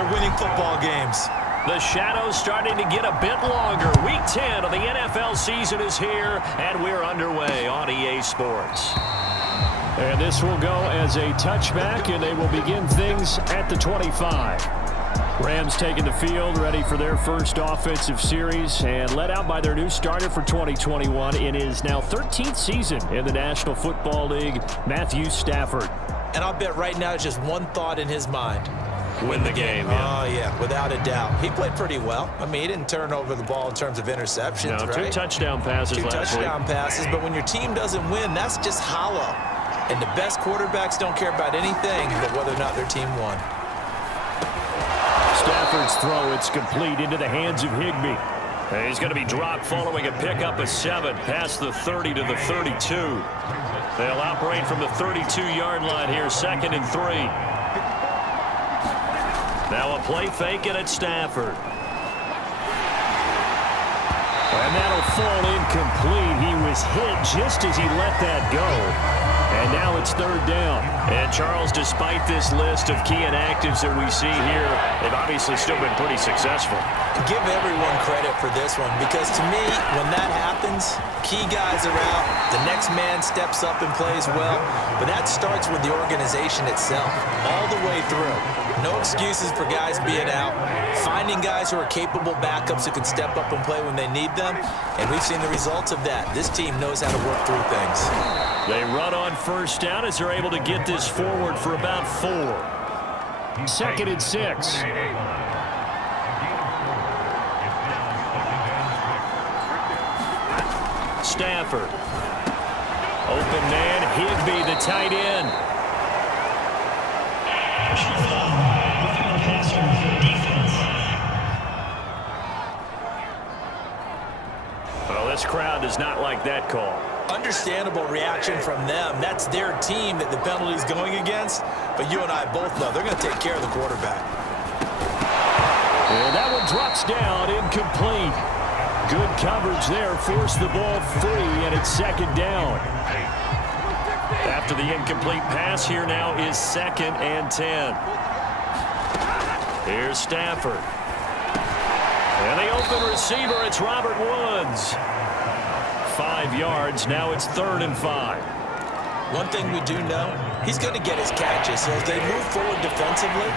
they're winning football games. The shadow's starting to get a bit longer. Week 10 of the NFL season is here, and we're underway on EA Sports. And this will go as a touchback, and they will begin things at the 25. Rams taking the field, ready for their first offensive series, and led out by their new starter for 2021 in his now 13th season in the National Football League, Matthew Stafford. And I'll bet right now just one thought in his mind. Win the game, yeah. Oh, yeah, without a doubt. He played pretty well. I mean, he didn't turn over the ball in terms of interceptions, no, right? 2 touchdown passes last week. 2 touchdown passes, but when your team doesn't win, that's just hollow. And the best quarterbacks don't care about anything but whether or not their team won. Stafford's throw, it's complete into the hands of Higbee. And he's going to be dropped following a pickup of 7 past the 30 to the 32. They'll operate from the 32-yard line here, 2nd and 3. Now a play fake, and it's Stafford. And that'll fall incomplete. He was hit just as he let that go. And now it's 3rd down. And Charles, despite this list of key inactives that we see here, they've obviously still been pretty successful. Give everyone credit for this one, because to me, when that happens, key guys are out, the next man steps up and plays well, but that starts with the organization itself, all the way through. No excuses for guys being out, finding guys who are capable backups who can step up and play when they need them, and we've seen the results of that. This team knows how to work through things. They run on 1st down as they're able to get this forward for about 4. 2nd and 6. Stafford. Open man, Higbee, the tight end. Well, this crowd does not like that call. Understandable reaction from them. That's their team that the penalty is going against. But you and I both know they're going to take care of the quarterback. And that one drops down, incomplete. Good coverage there, forced the ball free, and it's 2nd down. After the incomplete pass, here now is 2nd and 10. Here's Stafford. And the open receiver, it's Robert Woods. 5 yards, now it's 3rd and 5. One thing we do know, he's going to get his catches. So as they move forward defensively,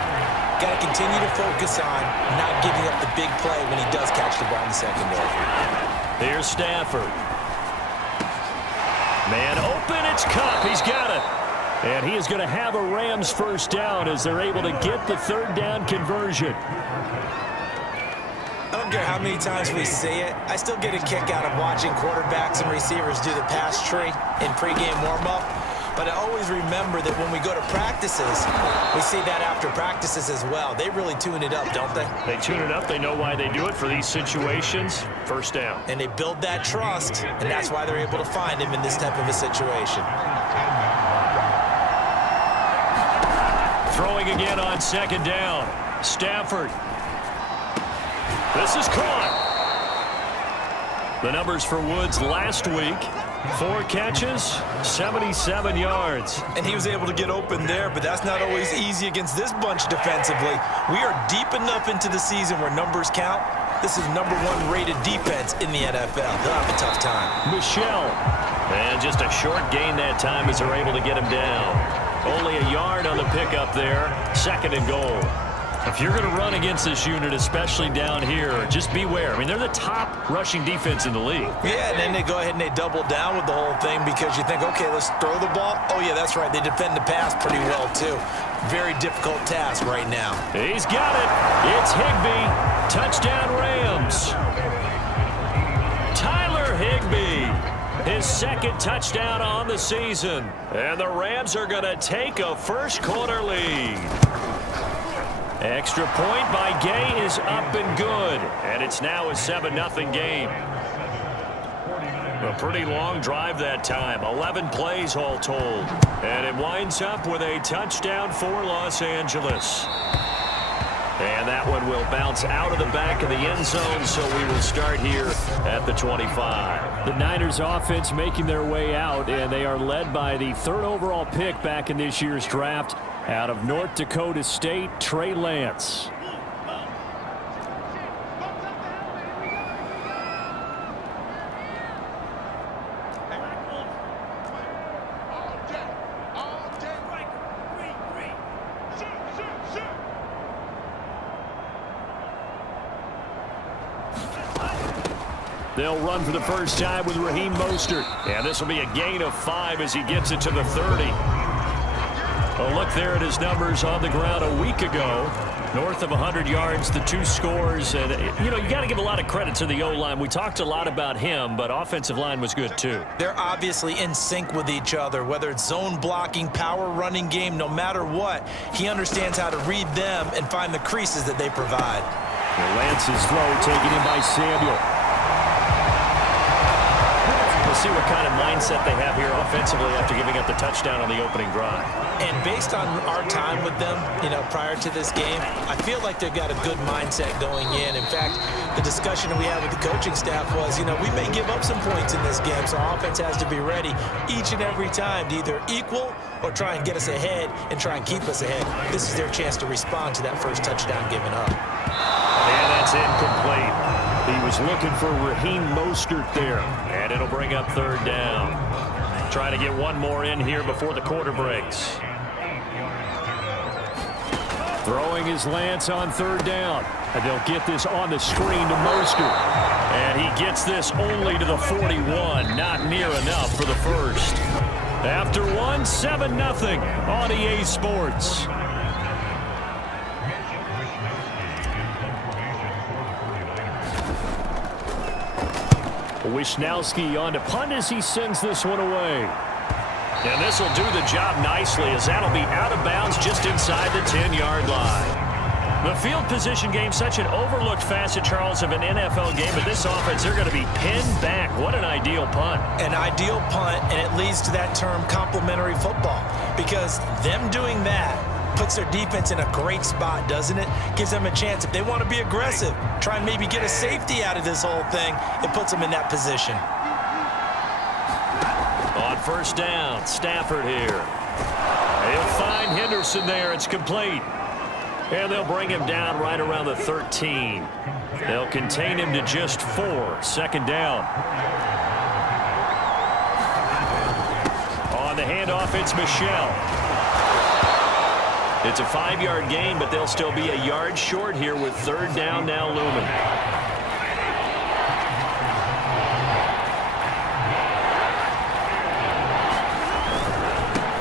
got to continue to focus on not giving up the big play when he does catch the ball in the secondary. Here's Stafford. Man open, it's Cup. He's got it. And he is going to have a Rams 1st down as they're able to get the 3rd down conversion. I don't care how many times we see it. I still get a kick out of watching quarterbacks and receivers do the pass tree in pregame warm-up. But I always remember that when we go to practices, we see that after practices as well. They really tune it up, don't they? They tune it up. They know why they do it for these situations. 1st down. And they build that trust, and that's why they're able to find him in this type of a situation. Throwing again on 2nd down. Stafford. This is caught. The numbers for Woods last week. 4 catches, 77 yards. And he was able to get open there, but that's not always easy against this bunch defensively. We are deep enough into the season where numbers count. This is #1 rated defense in the NFL. They'll have a tough time. Michelle. And just a short gain that time as they're able to get him down. Only a yard on the pickup there. 2nd and goal. If you're going to run against this unit, especially down here, just beware. I mean, they're the top rushing defense in the league. Yeah, and then they go ahead and they double down with the whole thing because you think, okay, let's throw the ball. Oh, yeah, that's right. They defend the pass pretty well, too. Very difficult task right now. He's got it. It's Higbee. Touchdown, Rams. Tyler Higbee. His 2nd touchdown on the season. And the Rams are going to take a first-quarter lead. Extra point by Gay is up and good. And it's now a 7-0 game. A pretty long drive that time. 11 plays all told. And it winds up with a touchdown for Los Angeles. And that one will bounce out of the back of the end zone, so we will start here at the 25. The Niners offense making their way out, and they are led by the 3rd overall pick back in this year's draft out of North Dakota State, Trey Lance. They'll run for the first time with Raheem Mostert. And this will be a gain of 5 as he gets it to the 30. A look there at his numbers on the ground a week ago. North of 100 yards, the 2 scores. And, you know, you got to give a lot of credit to the O-line. We talked a lot about him, but offensive line was good too. They're obviously in sync with each other, whether it's zone blocking, power running game, no matter what. He understands how to read them and find the creases that they provide. Lance's throw taken in by Samuel. We'll see what kind of mindset they have here offensively after giving up the touchdown on the opening drive. And based on our time with them, you know, prior to this game, I feel like they've got a good mindset going in. In fact, the discussion that we had with the coaching staff was, you know, we may give up some points in this game, so our offense has to be ready each and every time to either equal or try and get us ahead and try and keep us ahead. This is their chance to respond to that first touchdown given up. And that's incomplete. He was looking for Raheem Mostert there. And it'll bring up 3rd down. Trying to get one more in here before the quarter breaks. Throwing his Lance on 3rd down. And they'll get this on the screen to Mostert. And he gets this only to the 41. Not near enough for the first. After 7-0 on EA Sports. Wisnowski on to punt as he sends this one away. And this will do the job nicely as that'll be out of bounds just inside the 10-yard line. The field position game, such an overlooked facet, Charles, of an NFL game, but this offense, they're going to be pinned back. What an ideal punt. An ideal punt, and it leads to that term complementary football, because them doing that puts their defense in a great spot, doesn't it? Gives them a chance. If they want to be aggressive, try and maybe get a safety out of this whole thing, it puts them in that position. On 1st down, Stafford here. He'll find Henderson there. It's complete. And they'll bring him down right around the 13. They'll contain him to just 4. 2nd down. On the handoff, it's Michel. It's a 5-yard gain, but they'll still be a yard short here with 3rd down now looming.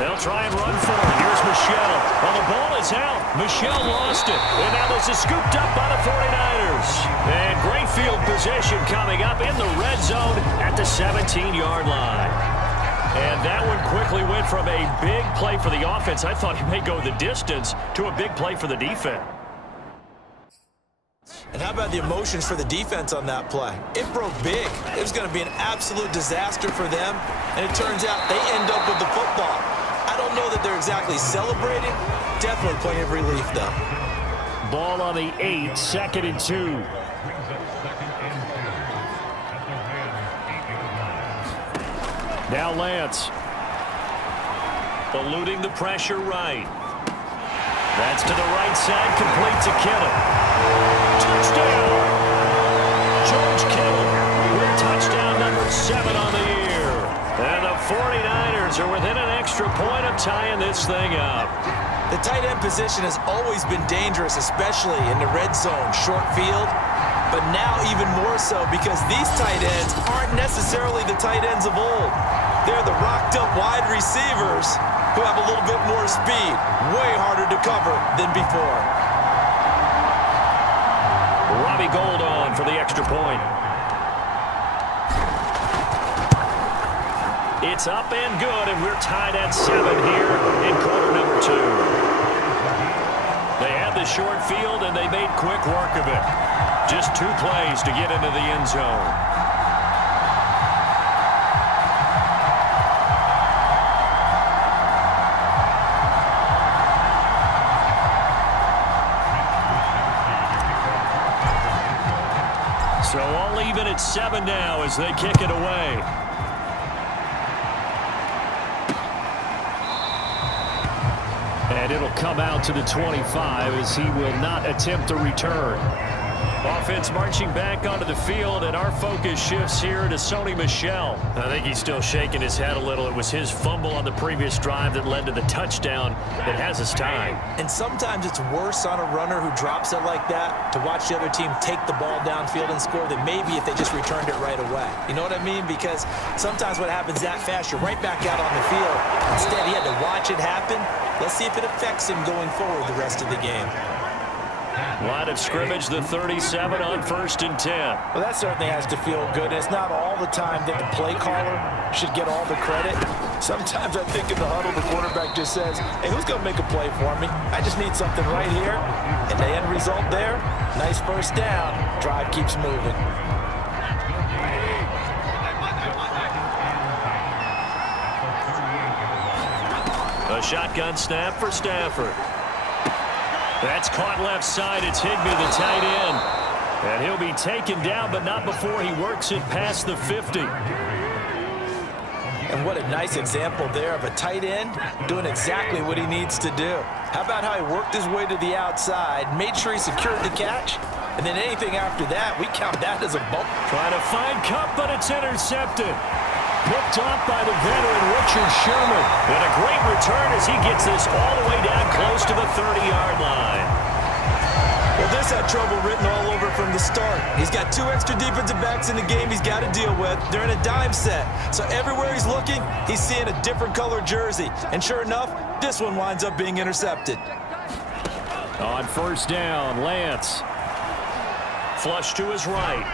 They'll try and run for it. Here's Michel. Well, the ball is out. Michel lost it. And now this is scooped up by the 49ers. And great field position coming up in the red zone at the 17-yard line. And that one quickly went from a big play for the offense, I thought he may go the distance, to a big play for the defense. And how about the emotions for the defense on that play? It broke big. It was going to be an absolute disaster for them, and it turns out they end up with the football. I don't know that they're exactly celebrating. Definitely plenty of relief, though. Ball on the 8, 2nd and 2. Now Lance. Eluding the pressure right. That's to the right side, complete to Kittle. Touchdown! George Kittle with touchdown number 7 on the year. And the 49ers are within an extra point of tying this thing up. The tight end position has always been dangerous, especially in the red zone, short field. But now even more so because these tight ends aren't necessarily the tight ends of old. They're the rocked-up wide receivers who have a little bit more speed, way harder to cover than before. Robbie Gould on for the extra point. It's up and good, and we're tied at 7 here in quarter number 2. They had the short field, and they made quick work of it. Just 2 plays to get into the end zone. So all even at 7 now as they kick it away. And it'll come out to the 25 as he will not attempt a return. Offense marching back onto the field, and our focus shifts here to Sony Michel. I think he's still shaking his head a little. It was his fumble on the previous drive that led to the touchdown that has us tied. And sometimes it's worse on a runner who drops it like that to watch the other team take the ball downfield and score than maybe if they just returned it right away. You know what I mean? Because sometimes what happens that fast, you're right back out on the field. Instead, he had to watch it happen. Let's see if it affects him going forward the rest of the game. Line of scrimmage, the 37 on 1st and 10. Well, that certainly has to feel good. It's not all the time that the play caller should get all the credit. Sometimes I think in the huddle, the quarterback just says, hey, who's going to make a play for me? I just need something right here. And the end result there, nice first down. Drive keeps moving. A shotgun snap for Stafford. That's caught left side. It's Higbee, the tight end. And he'll be taken down, but not before he works it past the 50. And what a nice example there of a tight end doing exactly what he needs to do. How about how he worked his way to the outside, made sure he secured the catch, and then anything after that, we count that as a bump. Trying to find Cup, but it's intercepted. Picked off by the veteran Richard Sherman. And a great return as he gets this all the way down close to the 30-yard line. Well, this had trouble written all over from the start. He's got 2 extra defensive backs in the game he's got to deal with. They're in a dime set. So everywhere he's looking, he's seeing a different color jersey. And sure enough, this one winds up being intercepted. On 1st down, Lance. Flush to his right.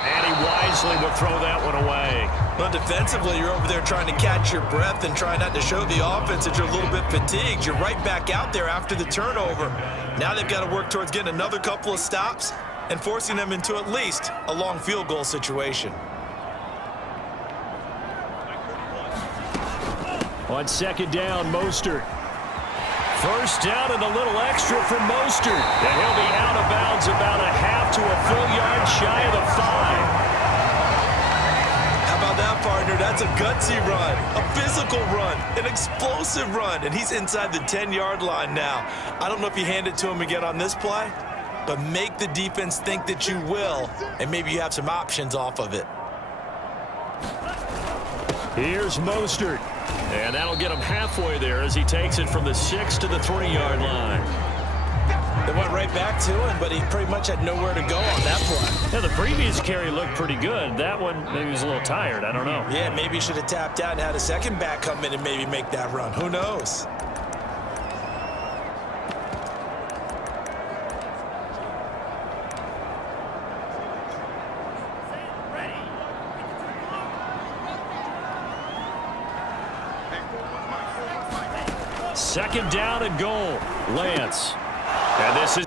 And he wisely will throw that one away. Well, defensively, you're over there trying to catch your breath and trying not to show the offense that you're a little bit fatigued. You're right back out there after the turnover. Now they've got to work towards getting another couple of stops and forcing them into at least a long field goal situation. On 2nd down, Mostert. First down and a little extra from Mostert. And he'll be out of bounds about a half to a full yard shy of the 5. How about that, partner? That's a gutsy run, a physical run, an explosive run, and he's inside the 10-yard line now. I don't know if you hand it to him again on this play, but make the defense think that you will, and maybe you have some options off of it. Here's Mostert. And that'll get him halfway there as he takes it from the 6 to the 3-yard line. They went right back to him, but he pretty much had nowhere to go on that play. Yeah, the previous carry looked pretty good. That one, maybe he was a little tired. I don't know. Yeah, maybe he should have tapped out and had a second back come in and maybe make that run. Who knows? Second down and goal. Lance. And this is